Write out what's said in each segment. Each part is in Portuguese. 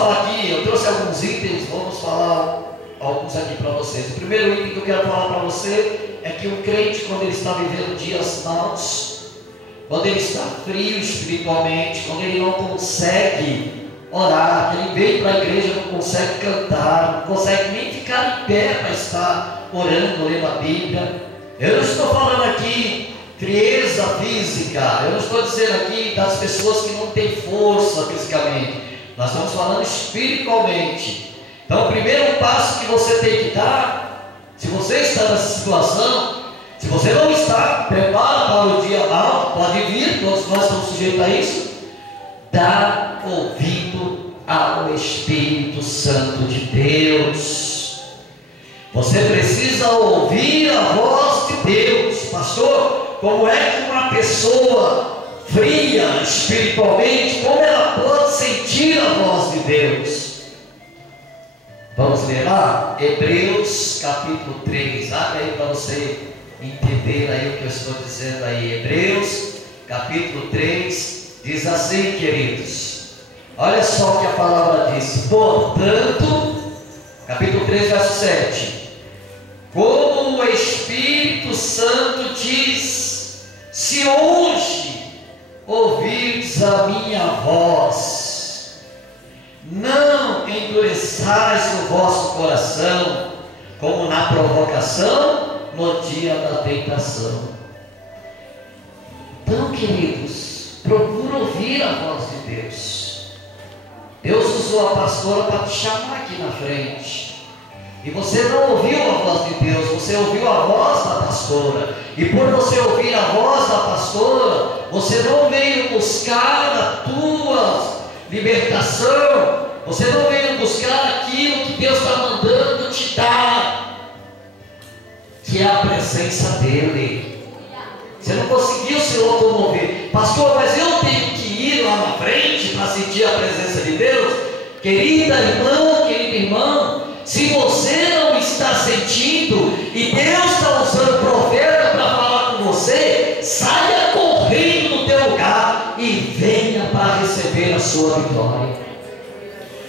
falar aqui, eu trouxe alguns itens, vamos falar alguns aqui para vocês. O primeiro item que eu quero falar para você é que um crente, quando ele está vivendo dias maus, quando ele está frio espiritualmente, quando ele não consegue orar, que ele veio para a igreja, não consegue cantar, não consegue nem ficar em pé para estar orando, lendo a Bíblia. Eu não estou falando aqui frieza física, eu não estou dizendo aqui das pessoas que não têm força fisicamente, nós estamos falando espiritualmente. Então o primeiro passo que você tem que dar, se você está nessa situação, se você não está preparado para o dia mau, pode vir, todos nós estamos sujeitos a isso, dá ouvido ao Espírito Santo de Deus. Você precisa ouvir a voz de Deus. Pastor, como é que uma pessoa fria espiritualmente, como ela pode sentir a voz de Deus? Vamos ler lá? Hebreus capítulo 3, abre aí para você entender aí o que eu estou dizendo aí. Hebreus capítulo 3 diz assim, queridos, olha só o que a palavra diz: portanto, capítulo 3 verso 7, como o Espírito Santo diz, se hoje ouvirdes a minha voz, não endureçais o vosso coração, como na provocação no dia da tentação. Então, queridos, procura ouvir a voz de Deus. Deus usou a pastora para te chamar aqui na frente, e você não ouviu a voz de Deus, você ouviu a voz da pastora, e por você ouvir a voz da pastora, você não veio buscar a tua libertação, você não veio buscar aquilo que Deus está mandando te dar, que é a presença dEle. Você não conseguiu se locomover. Pastor, mas eu tenho que ir lá na frente para sentir a presença de Deus. Querida irmã, querido irmão, se você não está sentindo e Deus está usando o profeta para falar com você, saia correndo do teu lugar e venha para receber a sua vitória.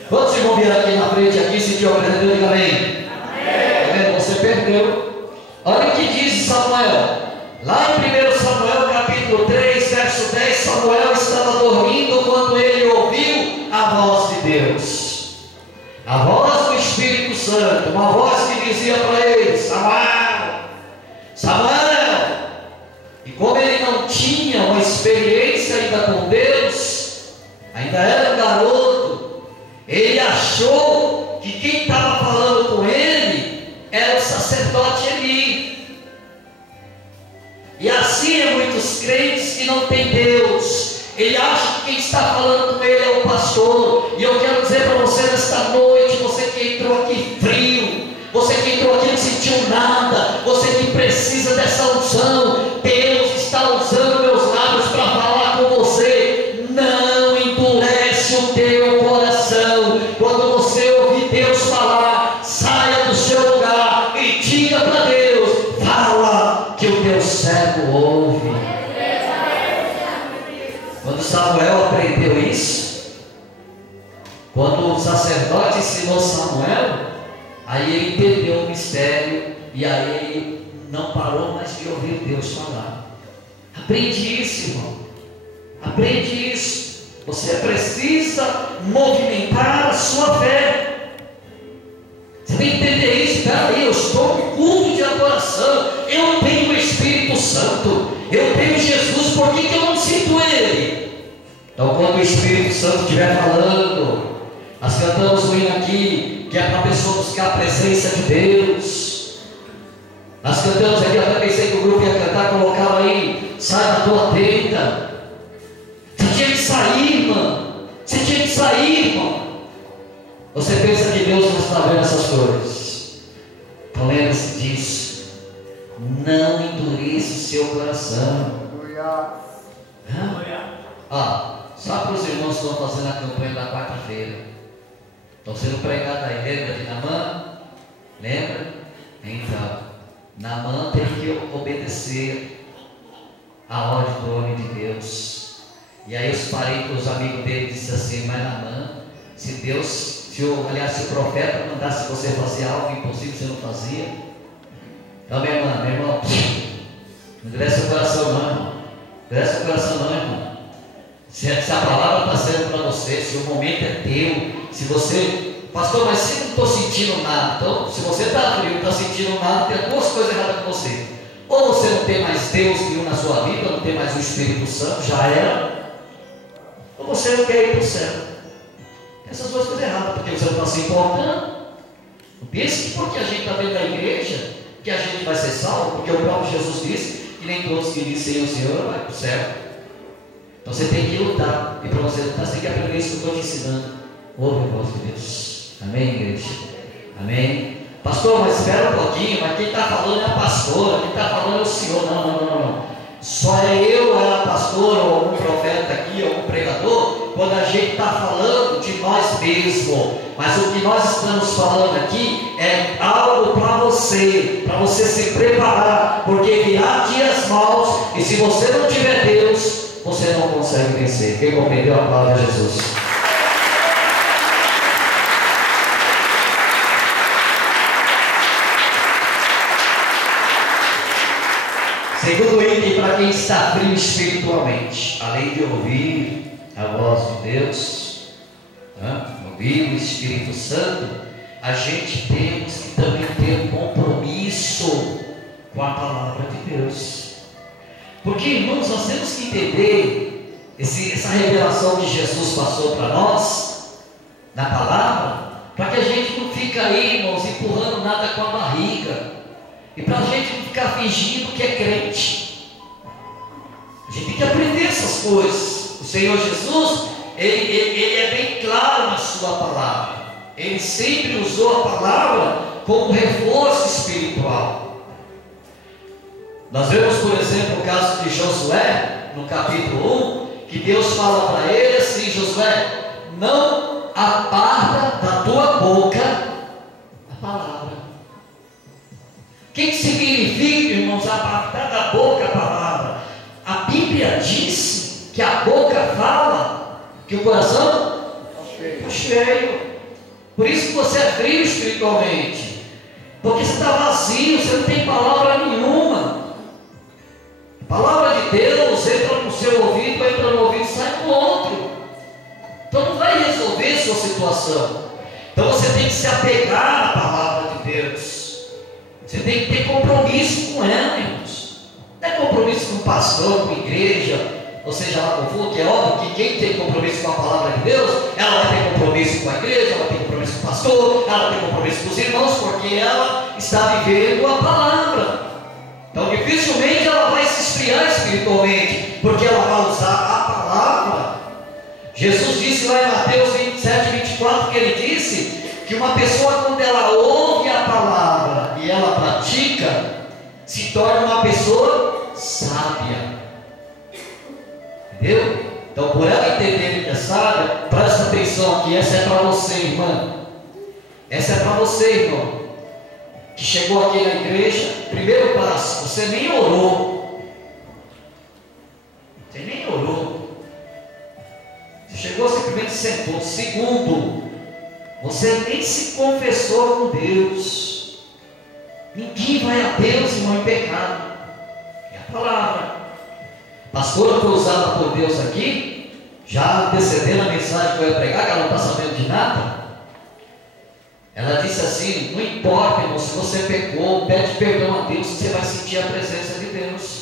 Quantos irmãos vieram aqui na frente aqui e sentiu a presença de Deus? Diga amém. Amém. Você perdeu. Olha o que diz Samuel. Lá em 1 Samuel capítulo 3 verso 10, Samuel estava dormindo quando ele ouviu a voz de Deus, a voz do Espírito Santo, uma voz que dizia para ele: Samuel, Samuel. E como ele não tinha uma experiência ainda com Deus, ainda era um garoto, ele achou que quem estava falando com ele era o sacerdote Eli. E assim é muitos crentes que não têm Deus. Ele acha que quem está falando com ele é o pastor. E eu quero dizer para você nesta noite, você que entrou aqui frio, você que entrou aqui e não sentiu nada, você que precisa dessa unção, Deus está usando meus lábios para falar com você. Não endurece o teu coração. Quando você ouvir Deus falar, saia do seu lugar e diga para Deus: fala, que o teu servo ouve. Quando Samuel aprendeu isso, quando o sacerdote ensinou Samuel, aí ele entendeu o mistério, e aí ele não parou mais de ouvir Deus falar. Aprende isso, irmão. Aprende isso. Você precisa movimentar a sua fé. Você tem que entender isso. Espera aí, eu estou no culto de adoração, eu tenho o Espírito Santo, eu tenho Jesus, por que eu não sinto Ele? Então quando o Espírito Santo estiver falando, nós cantamos um hino aqui, que é para a pessoa buscar a presença de Deus. Nós cantamos aqui, eu até pensei que o grupo ia cantar, colocaram aí: sai da tua tenda. Você tinha que sair, irmão. Você tinha que sair, irmão. Você pensa que Deus não está vendo essas coisas? Então lembre-se disso. Não endureça o seu coração. Só para os irmãos que estão fazendo a campanha da quarta-feira, estão sendo pregados aí. Lembra de Naamã? Lembra? Então, Naamã tem que obedecer a ordem do homem de Deus. E aí os parentes, os amigos dele disseram assim: mas Naamã, se se o profeta mandasse você fazer algo impossível, você não fazia. Então, meu irmão, não endurece o coração não, irmão. Endurece o coração não, irmão. Se a palavra está sendo para você, se o momento é teu, se você, pastor, mas se não estou sentindo nada, então, se você está frio, não está sentindo nada, tem duas coisas erradas com você. Ou você não tem mais Deus nenhum na sua vida, não tem mais o Espírito Santo, já era. Ou você não quer ir para o céu. Essas duas coisas erradas, porque você não está se importando. Não pense que porque a gente está dentro da igreja, que a gente vai ser salvo, porque o próprio Jesus disse que nem todos que dizem o Senhor vai para o céu. Então você tem que lutar, e para você lutar, você tem que aprender isso que eu estou te ensinando. Ouve a voz de Deus. Amém, igreja? Amém? Pastor, mas espera um pouquinho, mas quem está falando é a pastora, quem está falando é o Senhor. Não. Só é eu, é a pastora, ou algum profeta aqui, ou algum pregador, quando a gente está falando de nós mesmos. Mas o que nós estamos falando aqui é algo para você se preparar, porque virá dias maus, e se você não tiver Deus, você não consegue vencer. Quem compreendeu a palavra de Jesus? Segundo item, para quem está frio espiritualmente, além de ouvir a voz de Deus, ouvir o Espírito Santo, a gente temos que também ter um compromisso com a palavra de Deus. Porque, irmãos, nós temos que entender essa revelação que Jesus passou para nós, na palavra, para que a gente não fique aí, irmãos, empurrando nada com a barriga, e para a gente não ficar fingindo que é crente. A gente tem que aprender essas coisas. O Senhor Jesus, ele é bem claro na sua palavra. Ele sempre usou a palavra como reforço espiritual. Nós vemos, por exemplo, o caso de Josué, no capítulo 1, que Deus fala para ele assim: Josué, não aparta da tua boca a palavra. O que significa, irmãos, apartar da boca a palavra? A Bíblia diz que a boca fala, que o coração está cheio. Por isso que você é frio espiritualmente, porque você está vazio, você não tem palavra nenhuma. A palavra de Deus entra no seu ouvido, entra no ouvido e sai no outro. Então não vai resolver sua situação. Então você tem que se apegar à palavra de Deus. Você tem que ter compromisso com ela, irmãos. Não é compromisso com o pastor, com a igreja, ou seja lá como for, que é óbvio que quem tem compromisso com a palavra de Deus, ela vai ter compromisso com a igreja, ela vai ter compromisso com o pastor, ela vai ter compromisso com os irmãos, porque ela está vivendo a palavra. Então dificilmente ela vai se esfriar espiritualmente, porque ela vai usar a palavra. Jesus disse lá em Mateus 27, 24, que ele disse que uma pessoa, quando ela ouve a palavra e ela pratica, se torna uma pessoa sábia. Entendeu? Então, por ela entender que é sábia, presta atenção aqui, essa é para você, irmã. Essa é para você, irmão, que chegou aqui na igreja. Primeiro passo, você nem orou. Você nem orou. Você chegou, simplesmente sentou. Segundo, você nem se confessou com Deus. Ninguém vai a Deus, irmão, em pecado. É a palavra. A pastora foi usada por Deus aqui, já antecedendo a mensagem que eu ia pregar, que ela não está sabendo de nada. Ela disse assim: não importa, irmão, se você pecou, pede perdão a Deus, você vai sentir a presença de Deus.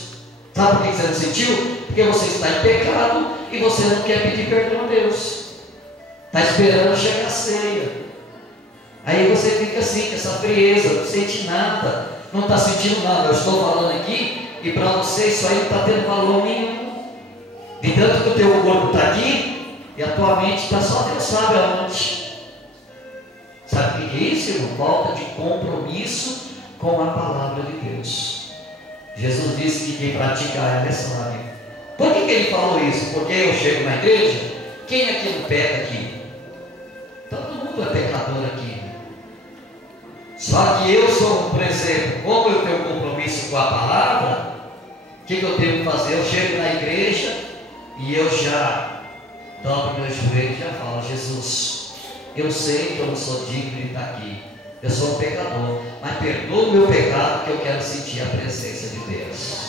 Sabe por que você não sentiu? Porque você está em pecado e você não quer pedir perdão a Deus. Está esperando chegar a ceia. Aí você fica assim, com essa frieza, não sente nada, não está sentindo nada. Eu estou falando aqui, e para você isso aí não está tendo valor nenhum. De tanto que o teu corpo está aqui, e a tua mente está só Deus sabe aonde. Sabe o que é isso, irmão? Falta de compromisso com a palavra de Deus. Jesus disse que quem pratica ela é sábio. Por que ele falou isso? Porque eu chego na igreja, quem é que não peca aqui? Todo mundo é pecador aqui. Só que eu sou, por exemplo, como eu tenho compromisso com a palavra, o que eu tenho que fazer? Eu chego na igreja e eu já dobro meu joelho e já falo: Jesus, eu sei que eu não sou digno de estar aqui. Eu sou um pecador, mas perdoa o meu pecado que eu quero sentir a presença de Deus.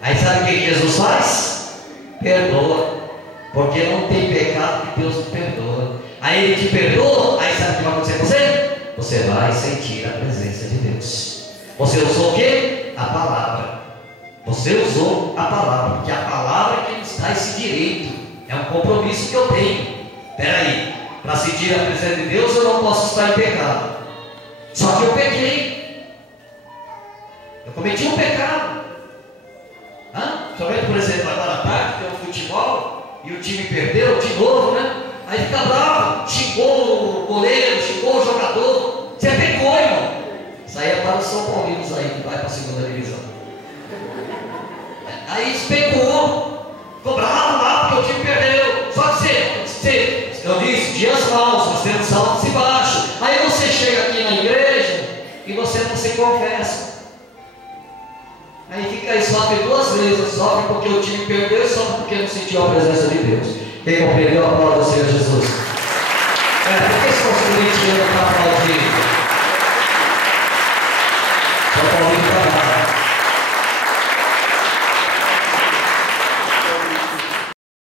Aí sabe o que Jesus faz? Perdoa, porque não tem pecado que Deus não perdoa. Aí Ele te perdoa, aí sabe o que vai acontecer com você? Você vai sentir a presença de Deus. Você usou o quê? A palavra. Você usou a palavra, porque a palavra é que nos dá esse direito. É um compromisso que eu tenho. Espera aí, para sentir a presença de Deus eu não posso estar em pecado. Só que eu pequei. Eu cometi um pecado. Somente, por exemplo, agora à tarde tem um futebol e o time perdeu de novo, né? Aí fica bravo, xingou o goleiro, xingou o jogador. Você pecou, irmão. Isso aí é para os São Paulinos aí que vai para a segunda divisão. Aí pecou, ficou bravo lá porque o time perdeu. Só que eu disse, dias maus, nós temos altos e baixos. Aí você chega aqui na igreja e você não se confessa. Aí fica aí, sofre duas vezes, sofre porque o time perdeu e sofre porque não sentiu a presença de Deus. Quem compreendeu a palavra do Senhor Jesus? Por que esse nosso corintiano está falando?